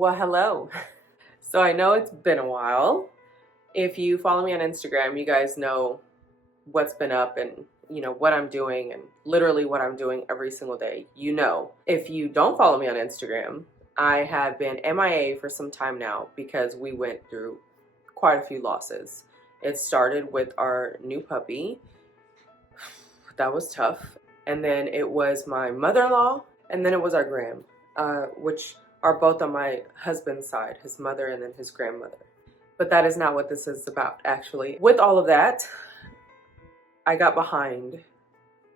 Well, hello. So I know it's been a while. If you follow me on Instagram, you guys know what's been up and what I'm doing and literally what I'm doing every single day. If you don't follow me on Instagram, I have been MIA for some time now because we went through quite a few losses. It started with our new puppy. That was tough. And then it was my mother-in-law, and then it was our gram, which are both on my husband's side, his mother and then his grandmother. But that is not what this is about, actually. With all of that, I got behind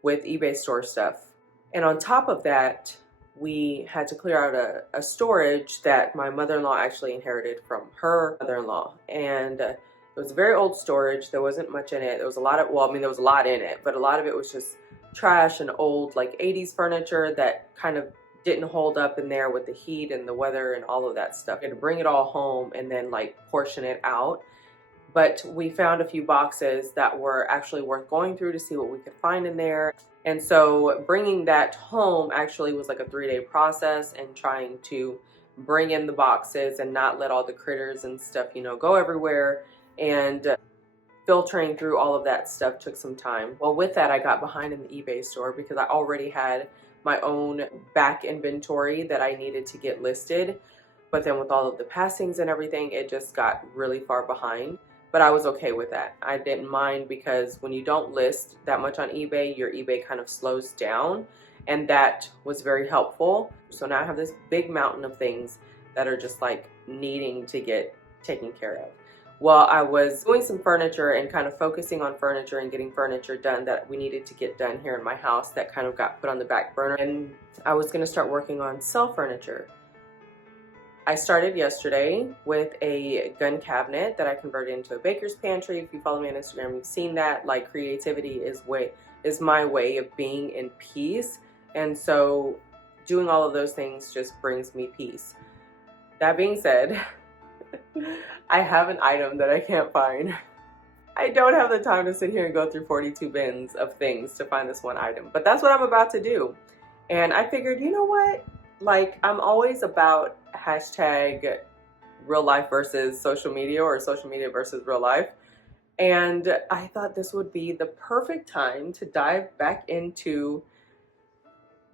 with eBay store stuff. And on top of that, we had to clear out a storage that my mother-in-law actually inherited from her mother-in-law. And it was a very old storage. There wasn't much in it. There was a lot of, there was a lot in it, but a lot of it was just trash and old, like 80s furniture that kind of didn't hold up in there with the heat and the weather and all of that stuff. I had to bring it all home and then like portion it out. But we found a few boxes that were actually worth going through to see what we could find in there. And so bringing that home actually was like a 3-day process, and trying to bring in the boxes and not let all the critters and stuff, go everywhere. And filtering through all of that stuff took some time. Well, with that, I got behind in the eBay store because I already had my own back inventory that I needed to get listed. But then with all of the passings and everything, it just got really far behind. But I was okay with that. I didn't mind, because when you don't list that much on eBay, your eBay kind of slows down, and that was very helpful. So now I have this big mountain of things that are just like needing to get taken care of. Well, I was doing some furniture and kind of focusing on furniture and getting furniture done that we needed to get done here in my house that kind of got put on the back burner. And I was going to start working on sell furniture. I started yesterday with a gun cabinet that I converted into a baker's pantry. If you follow me on Instagram, you've seen that. Like, creativity is my way of being in peace. And so doing all of those things just brings me peace. That being said, I have an item that I can't find. I don't have the time to sit here and go through 42 bins of things to find this one item, but that's what I'm about to do. And I figured, you know what? Like, I'm always about hashtag real life versus social media, or social media versus real life. And I thought this would be the perfect time to dive back into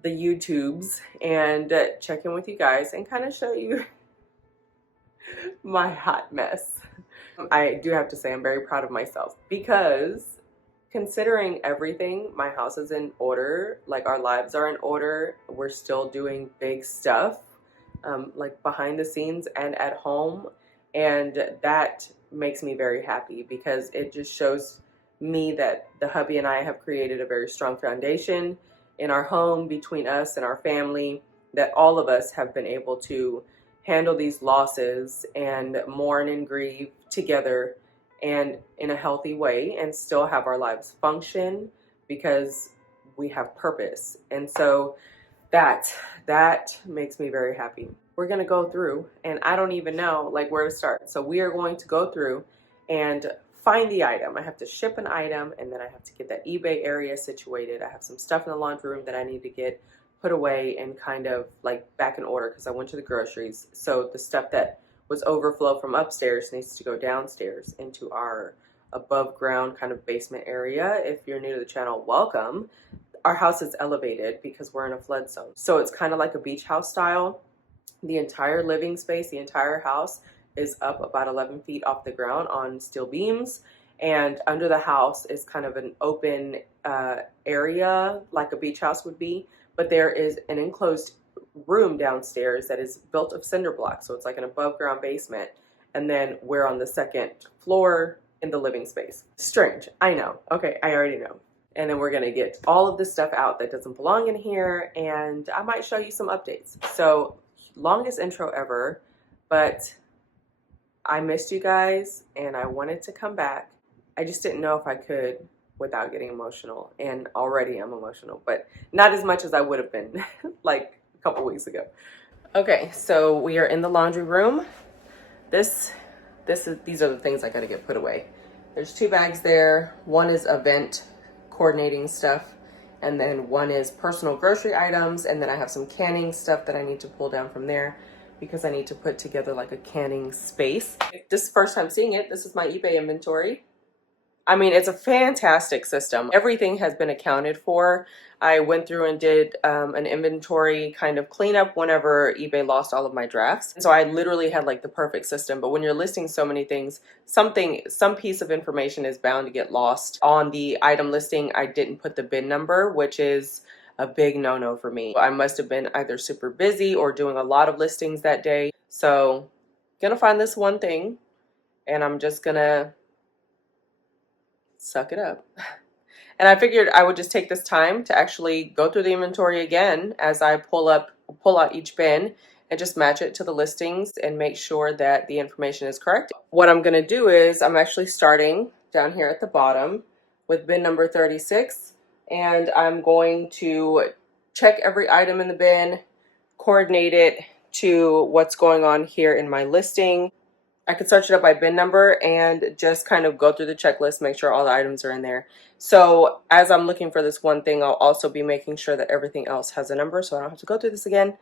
the YouTubes and check in with you guys and kind of show you my hot mess. I do have to say I'm very proud of myself, because considering everything, my house is in order, like our lives are in order. We're still doing big stuff, like behind the scenes and at home. And that makes me very happy, because it just shows me that the hubby and I have created a very strong foundation in our home, between us and our family, that all of us have been able to handle these losses and mourn and grieve together and in a healthy way, and still have our lives function because we have purpose. And so that makes me very happy. We're going to go through, and I don't even know like where to start. So we are going to go through and find the item. I have to ship an item, and then I have to get that eBay area situated. I have some stuff in the laundry room that I need to get put away and kind of like back in order, because I went to the groceries. So the stuff that was overflow from upstairs needs to go downstairs into our above ground kind of basement area. If you're new to the channel, welcome. Our house is elevated because we're in a flood zone. So it's kind of like a beach house style. The entire living space, the entire house is up about 11 feet off the ground on steel beams. And under the house is kind of an open area like a beach house would be. But there is an enclosed room downstairs that is built of cinder blocks. So it's like an above ground basement. And then we're on the second floor in the living space. Strange, I know. Okay, I already know. And then we're gonna get all of this stuff out that doesn't belong in here, and I might show you some updates. So, longest intro ever, but I missed you guys and I wanted to come back. I just didn't know if I could without getting emotional, and already I'm emotional, but not as much as I would have been like a couple weeks ago. Okay, so we are in the laundry room. These are the things I gotta get put away. There's 2 bags there. One is event coordinating stuff, and then one is personal grocery items, and then I have some canning stuff that I need to pull down from there. because I need to put together like a canning space. This is the first time seeing it. This is my eBay inventory. I mean, it's a fantastic system. Everything has been accounted for. I went through and did an inventory kind of cleanup whenever eBay lost all of my drafts. And so I literally had like the perfect system. But when you're listing so many things, some piece of information is bound to get lost. On the item listing, I didn't put the bin number, which is a big no-no for me. I must have been either super busy or doing a lot of listings that day. So gonna find this one thing and I'm just gonna suck it up. And I figured I would just take this time to actually go through the inventory again as I pull out each bin and just match it to the listings and make sure that the information is correct. What I'm gonna do is I'm actually starting down here at the bottom with bin number 36, and I'm going to check every item in the bin, coordinate it to what's going on here in my listing. I could search it up by bin number and just kind of go through the checklist, make sure all the items are in there. So as I'm looking for this one thing, I'll also be making sure that everything else has a number so I don't have to go through this again.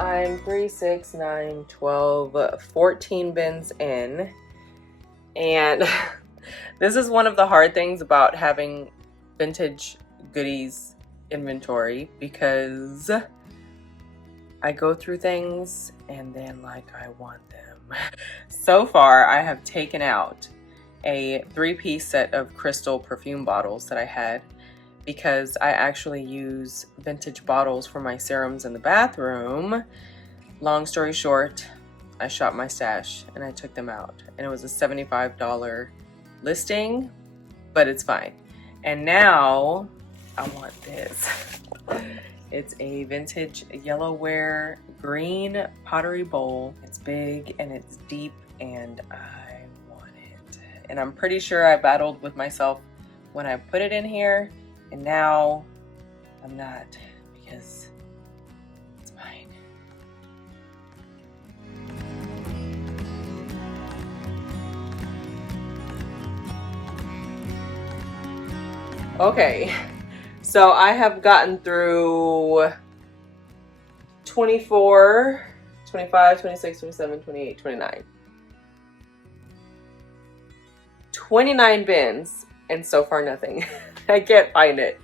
I'm 3, 6, 9, 12, 14 bins in. And this is one of the hard things about having vintage goodies inventory, because I go through things and then like I want them. So far I have taken out a 3-piece set of crystal perfume bottles that I had, because I actually use vintage bottles for my serums in the bathroom. Long story short, I shopped my stash and I took them out, and it was a $75 listing, but it's fine. And now I want this. It's a vintage yellowware green pottery bowl. It's big and it's deep and I want it. And I'm pretty sure I battled with myself when I put it in here, and now I'm not, because it's mine. Okay, so I have gotten through 24, 25, 26, 27, 28, 29. 29 bins, and so far nothing. I can't find it.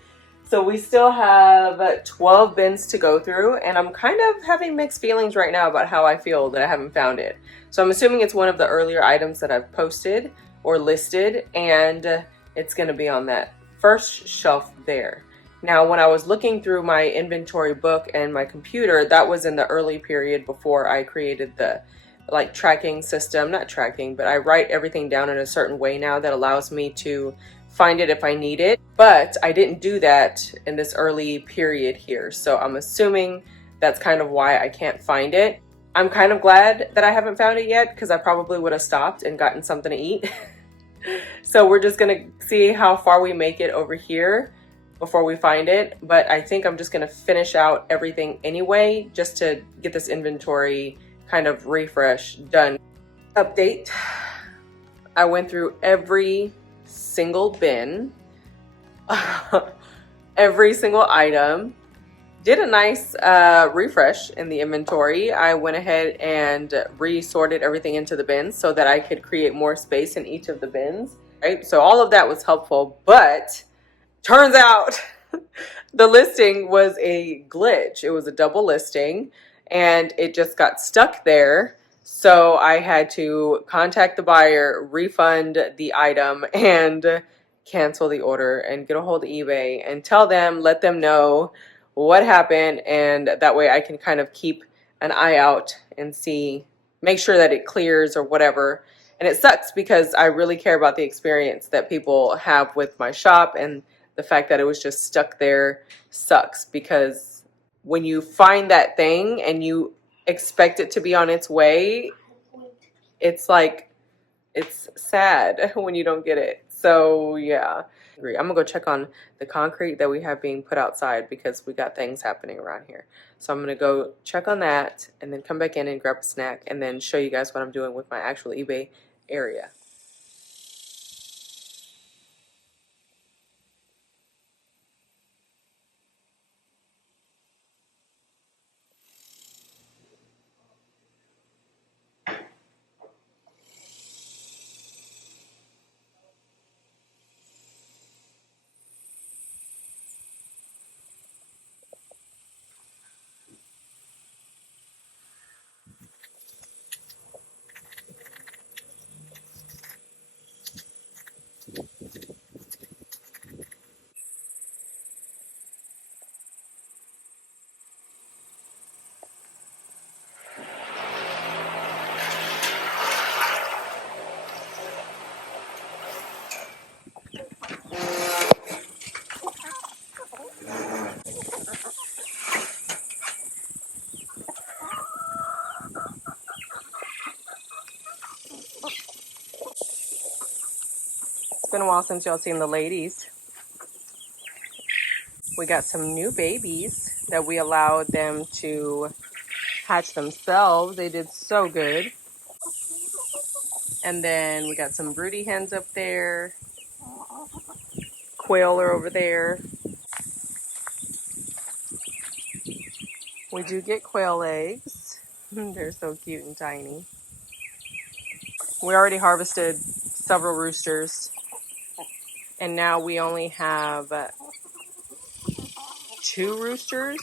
So we still have 12 bins to go through, and I'm kind of having mixed feelings right now about how I feel that I haven't found it. So I'm assuming it's one of the earlier items that I've posted or listed, and it's gonna be on that first shelf there. Now, when I was looking through my inventory book and my computer, that was in the early period before I created the like tracking system, not tracking, but I write everything down in a certain way now that allows me to find it if I need it. But I didn't do that in this early period here. So I'm assuming that's kind of why I can't find it. I'm kind of glad that I haven't found it yet, because I probably would have stopped and gotten something to eat. So we're just gonna see how far we make it over here before we find it. But I think I'm just gonna finish out everything anyway, just to get this inventory kind of refresh done. Update. I went through every single bin, every single item, did a nice refresh in the inventory. I went ahead and resorted everything into the bins so that I could create more space in each of the bins, right? So all of that was helpful, but turns out the listing was a glitch. It was a double listing and it just got stuck there. So I had to contact the buyer, refund the item, and cancel the order, and get a hold of eBay and tell them, let them know what happened, and that way I can kind of keep an eye out and see, make sure that it clears or whatever. And it sucks because I really care about the experience that people have with my shop, and the fact that it was just stuck there sucks, because when you find that thing and you expect it to be on its way, it's like it's sad when you don't get it. So yeah, I'm gonna go check on the concrete that we have being put outside because we got things happening around here. So I'm gonna go check on that and then come back in and grab a snack and then show you guys what I'm doing with my actual eBay area. It's been a while since y'all seen the ladies. We got some new babies that we allowed them to hatch themselves. They did so good. And then we got some broody hens up there. Quail are over there. We do get quail eggs. They're so cute and tiny. We already harvested several roosters. And now we only have 2 roosters.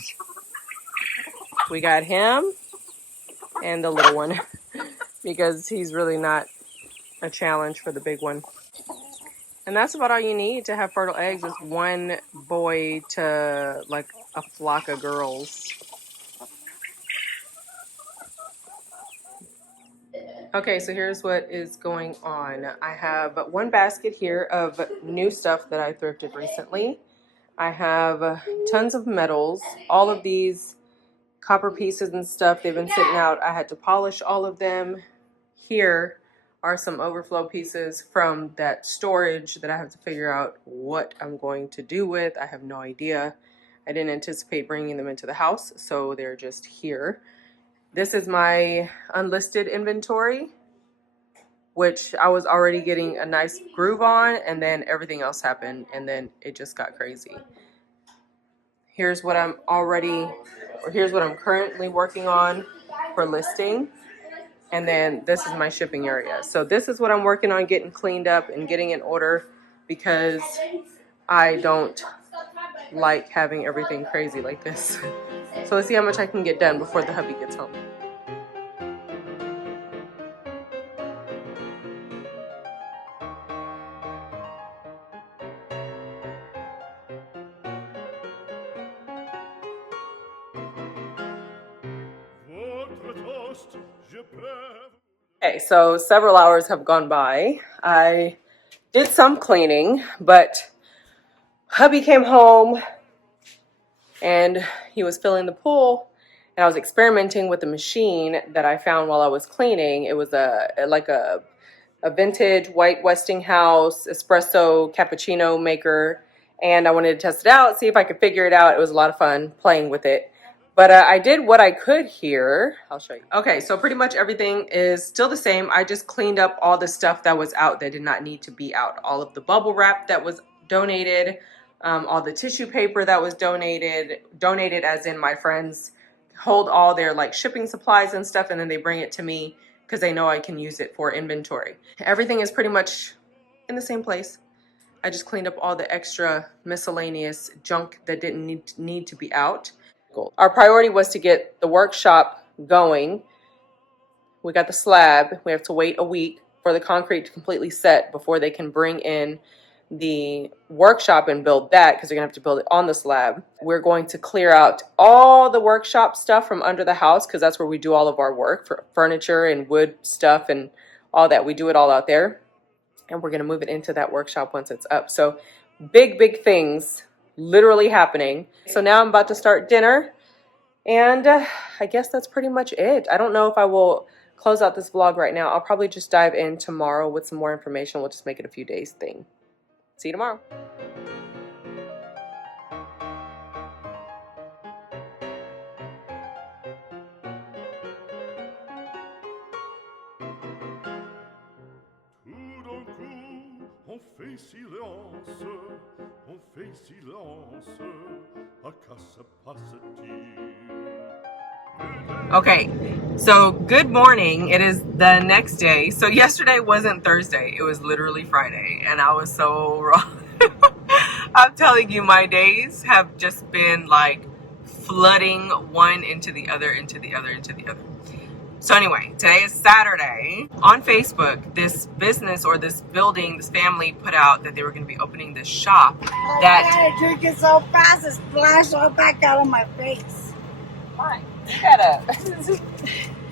We got him and the little one because he's really not a challenge for the big one. And that's about all you need to have fertile eggs is one boy to like a flock of girls. Okay, so here's what is going on. I have one basket here of new stuff that I thrifted recently. I have tons of metals. All of these copper pieces and stuff, they've been sitting out. I had to polish all of them. Here are some overflow pieces from that storage that I have to figure out what I'm going to do with. I have no idea. I didn't anticipate bringing them into the house, so they're just here. This is my unlisted inventory, which I was already getting a nice groove on, and then everything else happened, and then it just got crazy. Here's what I'm currently working on for listing. And then this is my shipping area. So this is what I'm working on getting cleaned up and getting in order because I don't like having everything crazy like this. So let's see how much I can get done before the hubby gets home. Okay, so several hours have gone by. I did some cleaning, but hubby came home and he was filling the pool, and I was experimenting with the machine that I found while I was cleaning. It was a vintage white Westinghouse espresso cappuccino maker, and I wanted to test it out, see if I could figure it out. It was a lot of fun playing with it. But I did what I could here. I'll show you. Okay, so pretty much everything is still the same. I just cleaned up all the stuff that was out that did not need to be out. All of the bubble wrap that was donated, all the tissue paper that was donated as in my friends hold all their like shipping supplies and stuff, and then they bring it to me because they know I can use it for inventory. Everything is pretty much in the same place. I just cleaned up all the extra miscellaneous junk that didn't need to be out. Our priority was to get the workshop going. We got the slab. We have to wait a week for the concrete to completely set before they can bring in the workshop and build that, because they're gonna have to build it on the slab. We're going to clear out all the workshop stuff from under the house because that's where we do all of our work for furniture and wood stuff and all that. We do it all out there, and we're gonna move it into that workshop once it's up. So big things literally happening. So now I'm about to start dinner, and I guess that's pretty much it. I don't know if I will close out this vlog right now. I'll probably just dive in tomorrow with some more information. We'll just make it a few days thing. See you tomorrow. On fait silence, on fait silence, à quoi se passe-t-il? Okay, so good morning. It is the next day. So yesterday wasn't Thursday. It was literally Friday, and I was so wrong. I'm telling you, my days have just been like flooding one into the other, into the other, into the other. So anyway, today is Saturday. On Facebook, this business or this building, this family put out that they were going to be opening this shop. I gotta drink it so fast it splashed all back out of my face. Fine. You gotta.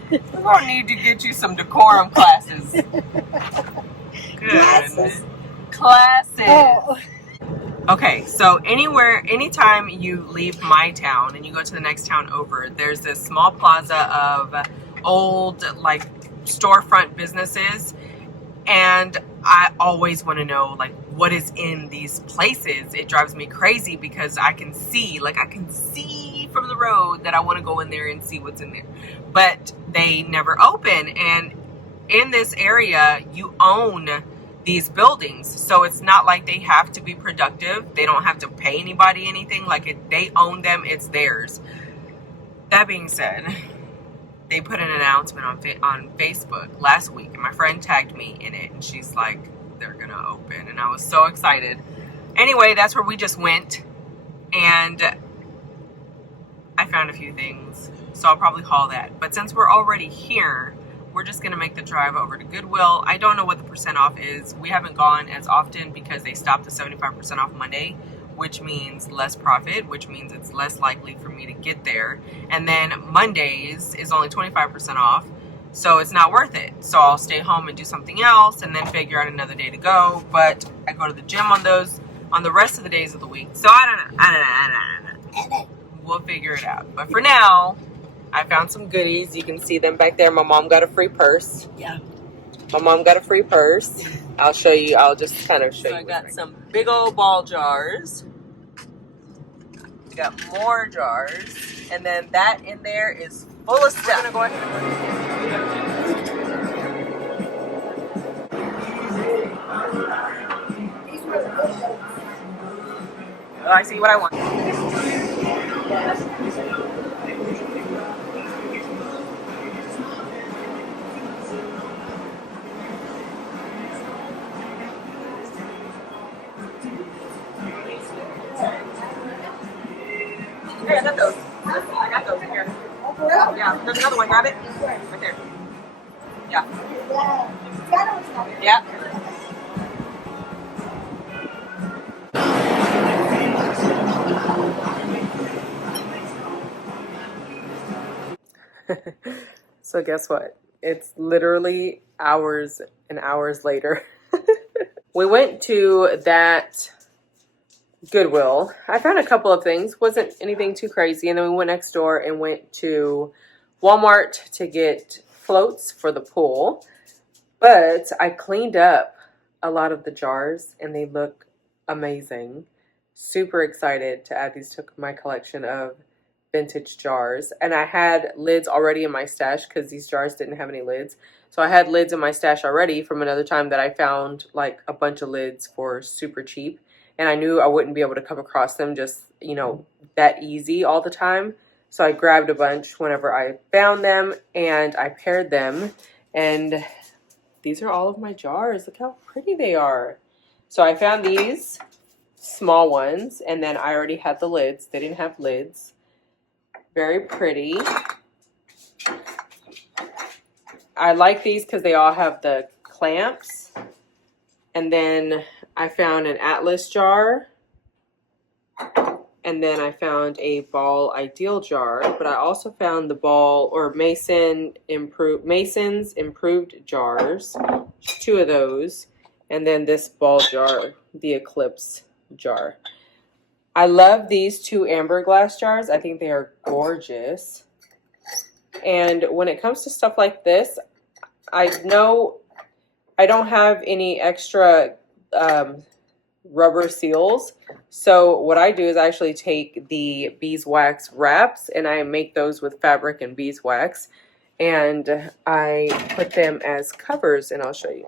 We're gonna need to get you some decorum classes. Good. Classes. Oh. Okay, so anytime you leave my town and you go to the next town over, there's this small plaza of old like storefront businesses, and I always want to know like what is in these places. It drives me crazy because I can see from the road that I want to go in there and see what's in there, but they never open. And in this area you own these buildings, so it's not like they have to be productive. They don't have to pay anybody anything. Like they own them, it's theirs. That being said, they put an announcement on Facebook last week, and my friend tagged me in it, and she's like, they're gonna open, and I was so excited. Anyway, that's where we just went, and I found a few things, so I'll probably haul that. But since we're already here, we're just gonna make the drive over to Goodwill. I don't know what the % off is. We haven't gone as often because they stopped the 75% off Monday, which means less profit, which means it's less likely for me to get there. And then Mondays is only 25% off, so it's not worth it. So I'll stay home and do something else and then figure out another day to go. But I go to the gym on the rest of the days of the week. So I don't know. We'll figure it out. But for now, I found some goodies. You can see them back there. My mom got a free purse. Yeah. My mom got a free purse. I'll show you. I'll just kind of show you. So I got some big old ball jars. We got more jars. And then that in there is full of stuff. We're going to go ahead and I see what I want. Here, I got those. I got those here. Yeah, there's another one. Grab it. Right there. Yeah. Yeah. So guess what? It's literally hours and hours later. We went to that Goodwill. I found a couple of things. Wasn't anything too crazy. And then we went next door and went to Walmart to get floats for the pool. But I cleaned up a lot of the jars and they look amazing. Super excited to add these to my collection of vintage jars. And I had lids already in my stash because these jars didn't have any lids. So I had lids in my stash already from another time that I found like a bunch of lids for super cheap. And I knew I wouldn't be able to come across them just, you know, that easy all the time. So I grabbed a bunch whenever I found them and I paired them. And these are all of my jars. Look how pretty they are. So I found these small ones and then I already had the lids. They didn't have lids. Very pretty. I like these because they all have the clamps. And then I found an Atlas jar. And then I found a Ball Ideal jar. But I also found the Ball or Mason's Improved jars. 2 of those. And then this Ball jar, the Eclipse jar. I love these 2 amber glass jars. I think they are gorgeous. And when it comes to stuff like this, I know I don't have any extra rubber seals. So what I do is I actually take the beeswax wraps and I make those with fabric and beeswax. And I put them as covers, and I'll show you.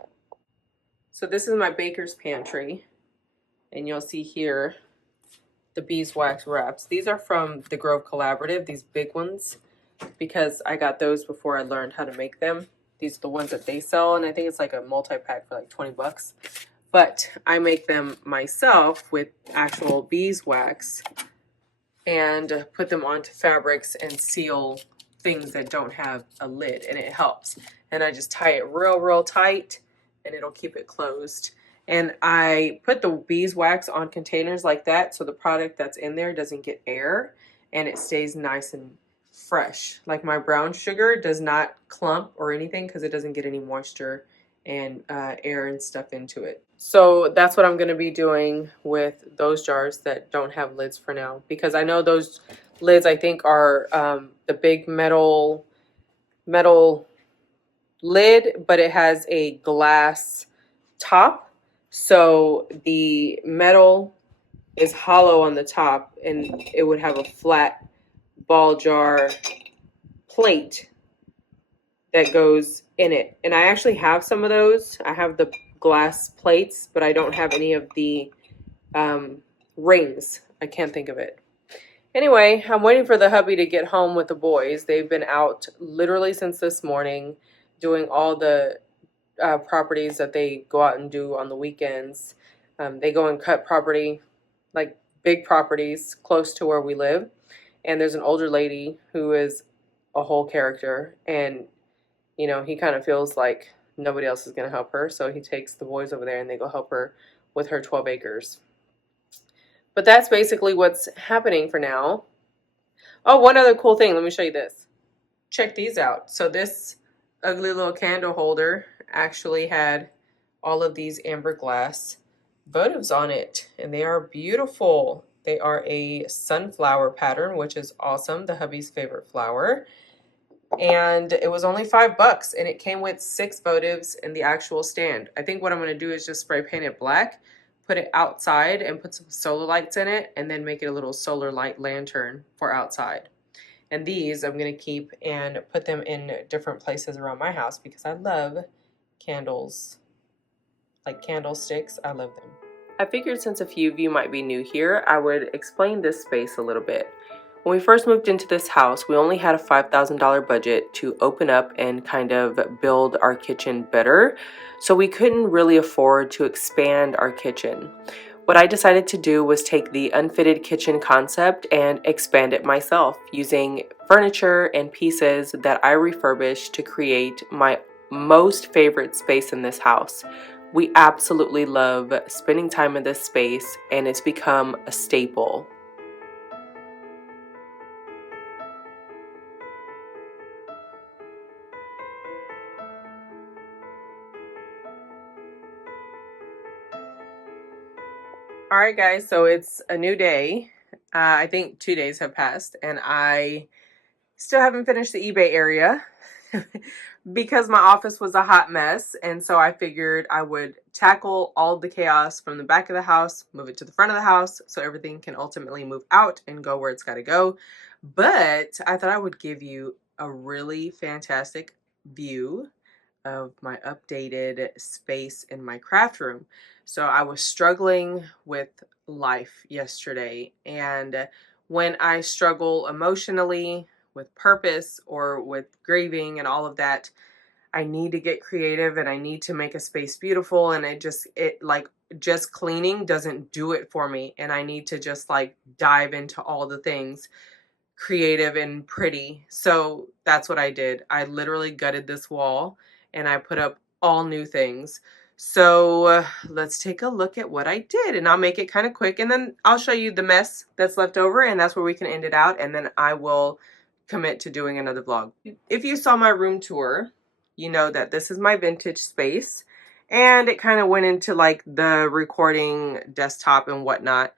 So this is my baker's pantry. And you'll see here the beeswax wraps. These are from the Grove Collaborative, these big ones, because I got those before I learned how to make them. These are the ones that they sell, and I think it's like a multi-pack for like 20 bucks. But I make them myself with actual beeswax and put them onto fabrics and seal things that don't have a lid, and it helps. And I just tie it real tight and it'll keep it closed. And I put the beeswax on containers like that so the product that's in there doesn't get air and it stays nice and fresh. Like my brown sugar does not clump or anything because it doesn't get any moisture and air and stuff into it. So that's what I'm going to be doing with those jars that don't have lids for now, because I know those lids I think are the big metal lid, but it has a glass top. So the metal is hollow on the top and it would have a flat ball jar plate that goes in it. And I actually have some of those. I have the glass plates, but I don't have any of the rings. I can't think of it. Anyway, I'm waiting for the hubby to get home with the boys. They've been out literally since this morning doing all the properties that they go out and do on the weekends. They go and cut property, like big properties close to where we live. And there's an older lady who is a whole character, and you know, he kind of feels like nobody else is going to help her, so he takes the boys over there and they go help her with her 12 acres. But that's basically what's happening for now. Oh, one other cool thing. Let me show you this. Check these out. So this ugly little candle holder actually had all of these amber glass votives on it, and they are beautiful. They are a sunflower pattern, which is awesome, the hubby's favorite flower. And it was only $5, and it came with 6 votives and the actual stand. I think what I'm going to do is just spray paint it black, put it outside, and put some solar lights in it, and then make it a little solar light lantern for outside. And these I'm going to keep and put them in different places around my house because I love candles, like candlesticks. I love them. I figured since a few of you might be new here, I would explain this space a little bit. When we first moved into this house, we only had a $5,000 budget to open up and kind of build our kitchen better, so we couldn't really afford to expand our kitchen. What I decided to do was take the unfitted kitchen concept and expand it myself using furniture and pieces that I refurbished to create my most favorite space in this house. We absolutely love spending time in this space, and it's become a staple. All right, guys, so it's a new day. I think 2 days have passed, and I still haven't finished the eBay area because my office was a hot mess, and so I figured I would tackle all the chaos from the back of the house, move it to the front of the house, so everything can ultimately move out and go where it's got to go. But I thought I would give you a really fantastic view of my updated space in my craft room. So I was struggling with life yesterday, and when I struggle emotionally with purpose or with grieving and all of that, I need to get creative and I need to make a space beautiful, and just cleaning doesn't do it for me, and I need to just like dive into all the things creative and pretty. So that's what I did. I literally gutted this wall and I put up all new things. So let's take a look at what I did, and I'll make it kind of quick, and then I'll show you the mess that's left over, and that's where we can end it out, and then I will commit to doing another vlog. If you saw my room tour, you know that this is my vintage space, and it kind of went into like the recording desktop and whatnot.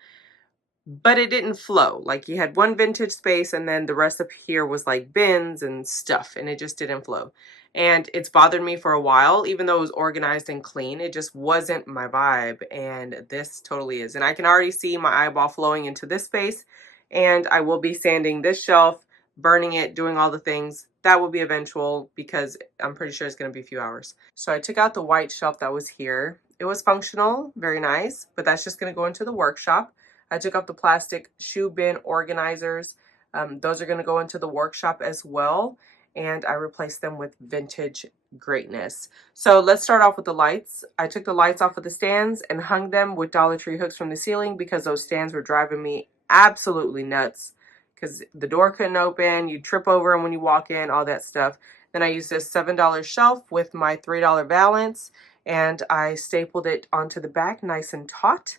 but it didn't flow. Like you had one vintage space and then the rest up here was like bins and stuff, and it just didn't flow. And it's bothered me for a while, even though it was organized and clean. It just wasn't my vibe, and this totally is. And I can already see my eyeball flowing into this space, and I will be sanding this shelf, burning it, doing all the things. That will be eventual because I'm pretty sure it's going to be a few hours. So I took out the white shelf that was here. It was functional, very nice, but that's just going to go into the workshop. I took out the plastic shoe bin organizers. Those are going to go into the workshop as well. And I replaced them with vintage greatness. So let's start off with the lights. I took the lights off of the stands and hung them with Dollar Tree hooks from the ceiling because those stands were driving me absolutely nuts. Because the door couldn't open, you trip over them when you walk in, all that stuff. Then I used this $7 shelf with my $3 balance, and I stapled it onto the back nice and taut.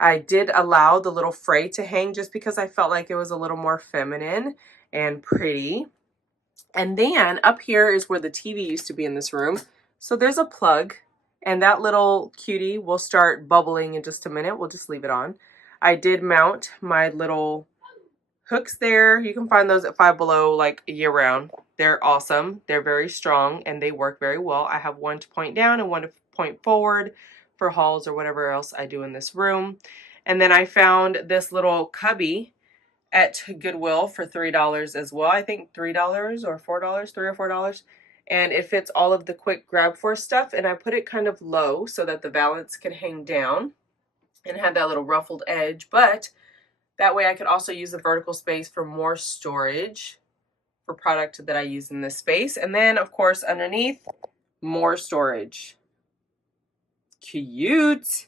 I did allow the little fray to hang just because I felt like it was a little more feminine and pretty. And then up here is where the TV used to be in this room. So there's a plug, and that little cutie will start bubbling in just a minute. We'll just leave it on. I did mount my little hooks there. You can find those at Five Below like year round. They're awesome. They're very strong and they work very well. I have one to point down and one to point forward for hauls or whatever else I do in this room. And then I found this little cubby at Goodwill for $3 as well. I think $3 or $4, $3 or $4. And it fits all of the quick grab for stuff. And I put it kind of low so that the valance can hang down and had that little ruffled edge. But that way I could also use the vertical space for more storage for product that I use in this space. And then of course underneath, more storage. Cute.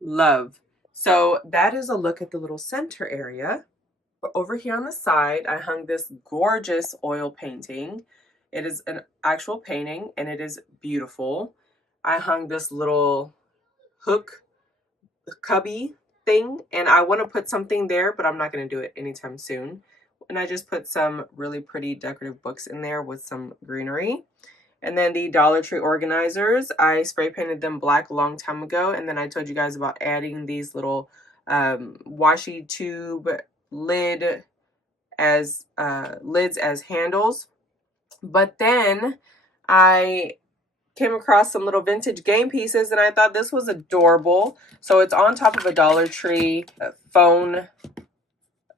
Love. So that is a look at the little center area. Over here on the side, I hung this gorgeous oil painting. It is an actual painting and it is beautiful. I hung this little hook cubby thing, and I want to put something there, but I'm not going to do it anytime soon. And I just put some really pretty decorative books in there with some greenery. And then the Dollar Tree organizers, I spray painted them black a long time ago, and then I told you guys about adding these little washi tube lids as handles. But then I came across some little vintage game pieces and I thought this was adorable. So it's on top of a Dollar Tree phone,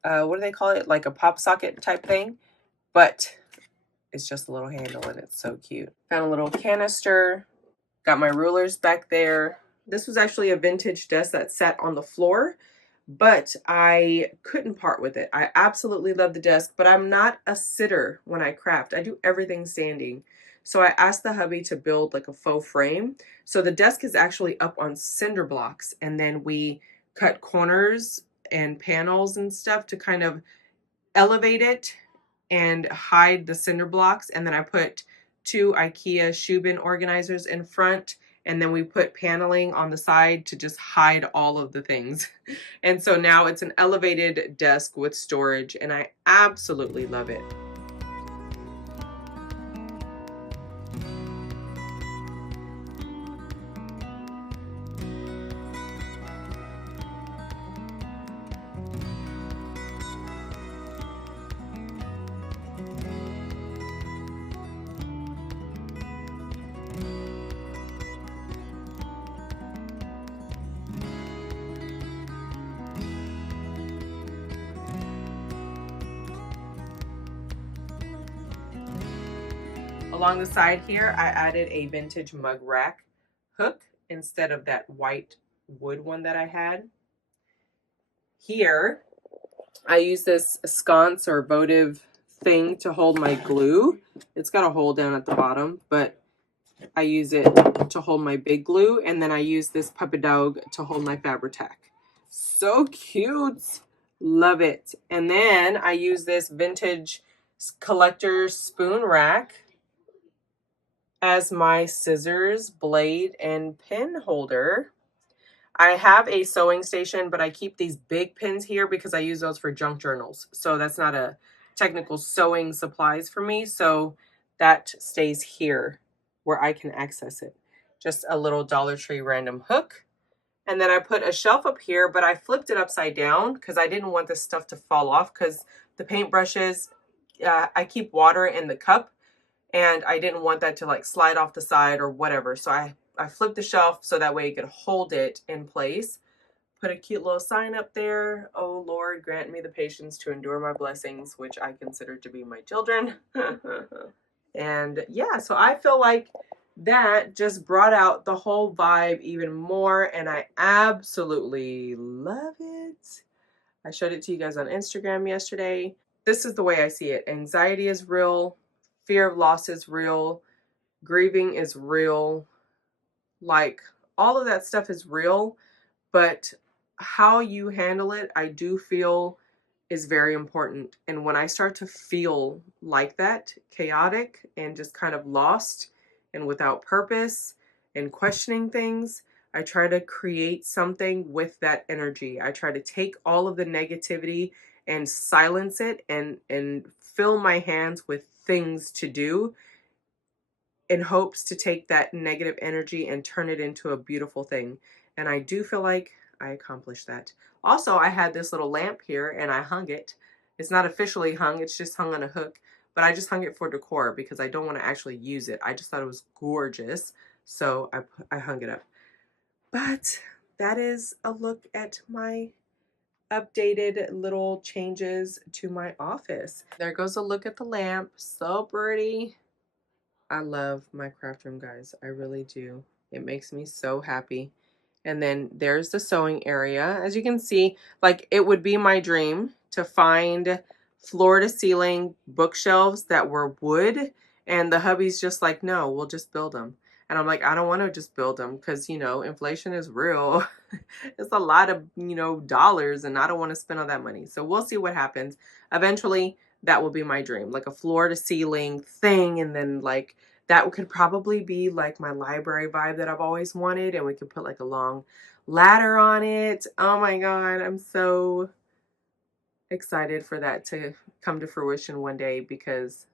what do they call it? Like a pop socket type thing, but it's just a little handle and it's so cute. Found a little canister, got my rulers back there. This was actually a vintage desk that sat on the floor, but I couldn't part with it. I absolutely love the desk, but I'm not a sitter when I craft. I do everything standing. So I asked the hubby to build like a faux frame. So the desk is actually up on cinder blocks, and then we cut corners and panels and stuff to kind of elevate it and hide the cinder blocks. And then I put 2 IKEA shoe bin organizers in front, and then we put paneling on the side to just hide all of the things. And so now it's an elevated desk with storage, and I absolutely love it. Along the side here, I added a vintage mug rack hook instead of that white wood one that I had. Here, I use this sconce or votive thing to hold my glue. It's got a hole down at the bottom, but I use it to hold my big glue, and then I use this puppy dog to hold my Fabri-Tac. So cute. Love it. And then I use this vintage collector spoon rack as my scissors, blade, and pin holder. I have a sewing station, but I keep these big pins here because I use those for junk journals. So that's not a technical sewing supplies for me. So that stays here where I can access it. Just a little Dollar Tree random hook. And then I put a shelf up here, but I flipped it upside down because I didn't want this stuff to fall off, because the paintbrushes, I keep water in the cup and I didn't want that to like slide off the side or whatever. So I flipped the shelf so that way it could hold it in place. Put a cute little sign up there. Oh Lord, grant me the patience to endure my blessings, which I consider to be my children. And yeah, so I feel like that just brought out the whole vibe even more, and I absolutely love it. I showed it to you guys on Instagram yesterday. This is the way I see it. Anxiety is real. Fear of loss is real. Grieving is real. Like, all of that stuff is real, but how you handle it, I do feel, is very important. And when I start to feel like that, chaotic and just kind of lost and without purpose and questioning things, I try to create something with that energy. I try to take all of the negativity and silence it and fill my hands with things to do, in hopes to take that negative energy and turn it into a beautiful thing. And I do feel like I accomplished that. Also, I had this little lamp here and I hung it. It's not officially hung, it's just hung on a hook, but I just hung it for decor because I don't want to actually use it. I just thought it was gorgeous, so I hung it up. But that is a look at my updated little changes to my office. There goes a look at the lamp. So pretty. I love my craft room, guys. I really do. It makes me so happy. And then there's the sewing area. As you can see, like, it would be my dream to find floor to ceiling bookshelves that were wood. And the hubby's just like, no, we'll just build them. And I'm like, I don't want to just build them because, you know, inflation is real. It's a lot of, you know, dollars, and I don't want to spend all that money. So we'll see what happens. Eventually, that will be my dream, like a floor to ceiling thing. And then like that could probably be like my library vibe that I've always wanted. And we could put like a long ladder on it. Oh my God, I'm so excited for that to come to fruition one day, because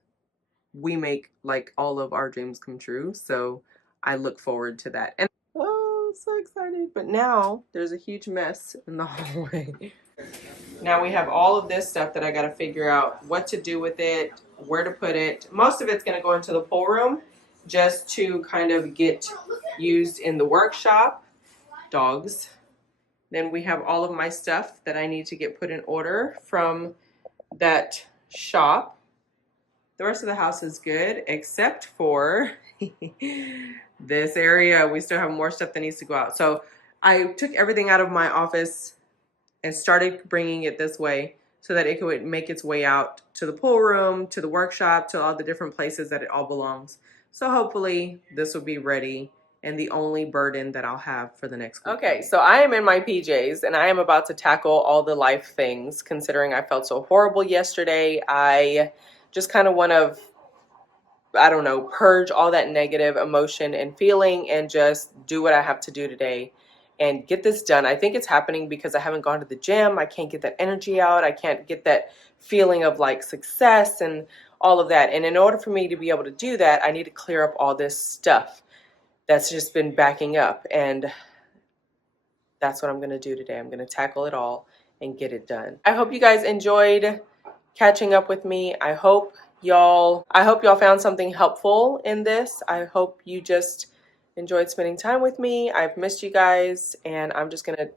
we make like all of our dreams come true. So I look forward to that. And oh, so excited. But now there's a huge mess in the hallway. Now we have all of this stuff that I got to figure out what to do with it, where to put it. Most of it's going to go into the pool room just to kind of get used in the workshop. Dogs. Then we have all of my stuff that I need to get put in order from that shop. The rest of the house is good, except for this area. We still have more stuff that needs to go out. So I took everything out of my office and started bringing it this way so that it could make its way out to the pool room, to the workshop, to all the different places that it all belongs. So hopefully this will be ready and the only burden that I'll have for the next week. Okay, so I am in my PJs and I am about to tackle all the life things, considering I felt so horrible yesterday. I just kind of want to, I don't know, purge all that negative emotion and feeling and just do what I have to do today and get this done. I think it's happening because I haven't gone to the gym. I can't get that energy out. I can't get that feeling of like success and all of that. And in order for me to be able to do that, I need to clear up all this stuff that's just been backing up. And that's what I'm going to do today. I'm going to tackle it all and get it done. I hope you guys enjoyed catching up with me. I hope y'all found something helpful in this. I hope you just enjoyed spending time with me. I've missed you guys, and I'm just gonna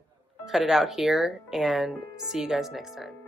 cut it out here and see you guys next time.